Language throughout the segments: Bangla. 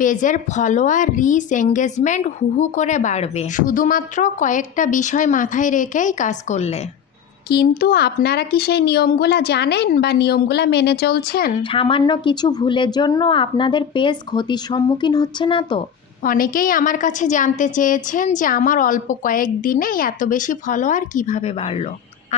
পেজের ফলোয়ার, রিচ, এঙ্গেজমেন্ট হু করে বাড়বে শুধুমাত্র কয়েকটা বিষয় মাথায় রেখেই কাজ করলে। কিন্তু আপনারা কি সেই নিয়মগুলা জানেন বা নিয়মগুলা মেনে চলছেন? সামান্য কিছু ভুলের জন্য আপনাদের পেজ ক্ষতির সম্মুখীন হচ্ছে না তো? অনেকেই আমার কাছে জানতে চেয়েছেন যে আমার অল্প কয়েকদিনে এত বেশি ফলোয়ার কিভাবে বাড়লো।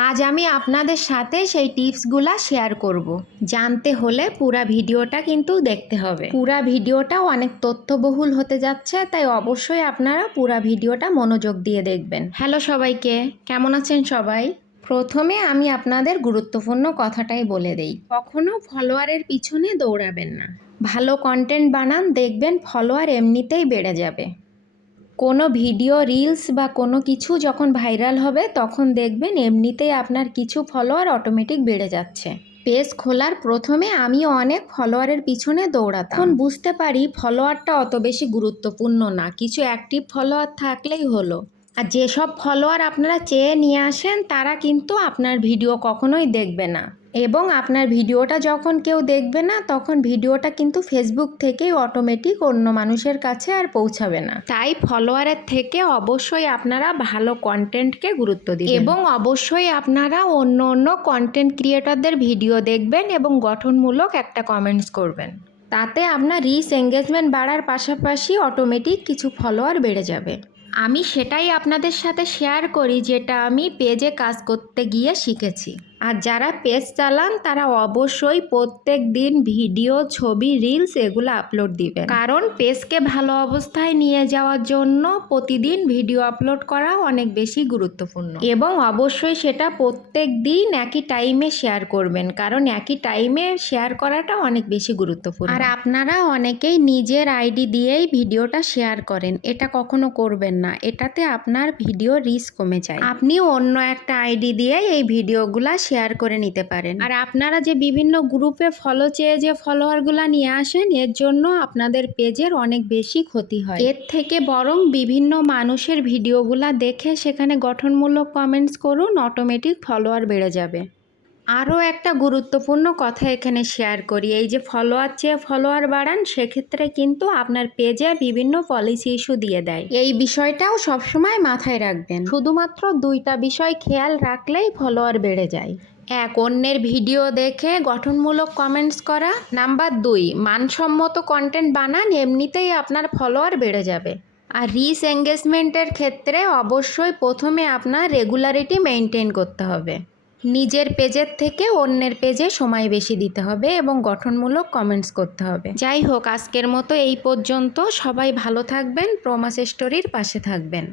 আজ আমি আপনাদের সাথে সেই টিপসগুলা শেয়ার করব। জানতে হলে পুরা ভিডিওটা কিন্তু দেখতে হবে। পুরা ভিডিওটাও অনেক তথ্যবহুল হতে যাচ্ছে, তাই অবশ্যই আপনারা পুরা ভিডিওটা মনোযোগ দিয়ে দেখবেন। হ্যালো সবাইকে, কেমন আছেন সবাই? প্রথমে আমি আপনাদের গুরুত্বপূর্ণ কথাটাই বলে দেই, কখনো ফলোয়ারের পিছনে দৌড়াবেন না। ভালো কন্টেন্ট বানান, দেখবেন ফলোয়ার এমনিতেই বেড়ে যাবে। কোনো ভিডিও, রিলস বা কোনো কিছু যখন ভাইরাল হবে তখন দেখবেন এমনিতেই আপনার কিছু ফলোয়ার অটোমেটিক বেড়ে যাচ্ছে। পেজ খোলার প্রথমে আমিও অনেক ফলোয়ারের পিছনে দৌড়াতাম। এখন বুঝতে পারি ফলোয়ারটা অত বেশি গুরুত্বপূর্ণ না, কিছু অ্যাক্টিভ ফলোয়ার থাকলেই হলো। আর যেসব ফলোয়ার আপনারা চেয়ে নিয়ে আসেন তারা কিন্তু আপনার ভিডিও কখনোই দেখবে না, এবং আপনার ভিডিওটা যখন কেউ দেখবে না তখন ভিডিওটা কিন্তু ফেসবুক থেকেই অটোমেটিক অন্য মানুষের কাছে আর পৌঁছাবে না। তাই ফলোয়ারের থেকে অবশ্যই আপনারা ভালো কন্টেন্টকে গুরুত্ব দিবেন, এবং অবশ্যই আপনারা অন্য কন্টেন্ট ক্রিয়েটরদের ভিডিও দেখবেন এবং গঠনমূলক একটা কমেন্টস করবেন। তাতে আপনার রিচ, এঙ্গেজমেন্ট বাড়ার পাশাপাশি অটোমেটিক কিছু ফলোয়ার বেড়ে যাবে। আমি সেটাই আপনাদের সাথে শেয়ার করি যেটা আমি পেজে কাজ করতে গিয়ে শিখেছি। আর যারা পেজ চালান তারা অবশ্যই প্রত্যেক দিন ভিডিও, ছবি, রিলস এগুলো আপলোড দিবেন, কারণ পেজকে ভালো অবস্থায় নিয়ে যাওয়ার জন্য প্রতিদিন ভিডিও আপলোড করা অনেক বেশি গুরুত্বপূর্ণ, এবং অবশ্যই সেটা প্রত্যেক দিন একই টাইমে শেয়ার করবেন, কারণ একই টাইমে শেয়ার করাটা অনেক বেশি গুরুত্বপূর্ণ। আর আপনারা অনেকেই নিজের আইডি দিয়েই ভিডিওটা শেয়ার করেন, এটা কখনো করবেন না, এটাতে আপনার ভিডিও রিচ কমে যায়। আপনি অন্য একটা আইডি দিয়ে এই ভিডিওগুলা শেয়ার করে নিতে পারেন। আর আপনারা যে বিভিন্ন গ্রুপে ফলো চেয়ে যে ফলোয়ারগুলা নিয়ে আসেন, এর জন্য আপনাদের পেজের অনেক বেশি ক্ষতি হয়। এর থেকে বরং বিভিন্ন মানুষের ভিডিওগুলা দেখে সেখানে গঠনমূলক কমেন্টস করুন, অটোমেটিক ফলোয়ার বেড়ে যাবে। আরও একটা গুরুত্বপূর্ণ কথা এখানে শেয়ার করি, এই যে ফলোয়ার চেয়ে ফলোয়ার বাড়ান, সেক্ষেত্রে কিন্তু আপনার পেজে বিভিন্ন পলিসি ইস্যু দিয়ে দেয়। এই বিষয়টাও সবসময় মাথায় রাখবেন। শুধুমাত্র দুইটা বিষয় খেয়াল রাখলেই ফলোয়ার বেড়ে যায়। এক, অন্যের ভিডিও দেখে গঠনমূলক কমেন্টস করা। নাম্বার 2, মানসম্মত কন্টেন্ট বানান, এমনিতেই আপনার ফলোয়ার বেড়ে যাবে। আর রিচ, এঙ্গেজমেন্টের ক্ষেত্রে অবশ্যই প্রথমে আপনার রেগুলারিটি মেনটেন করতে হবে। নিজের পেজের থেকে অন্যের পেজে সময় বেশি দিতে হবে এবং গঠনমূলক কমেন্টস করতে হবে। যাই হোক, আজকের মতো এই পর্যন্ত। সবাই ভালো থাকবেন, প্রমাস স্টোরির পাশে থাকবেন।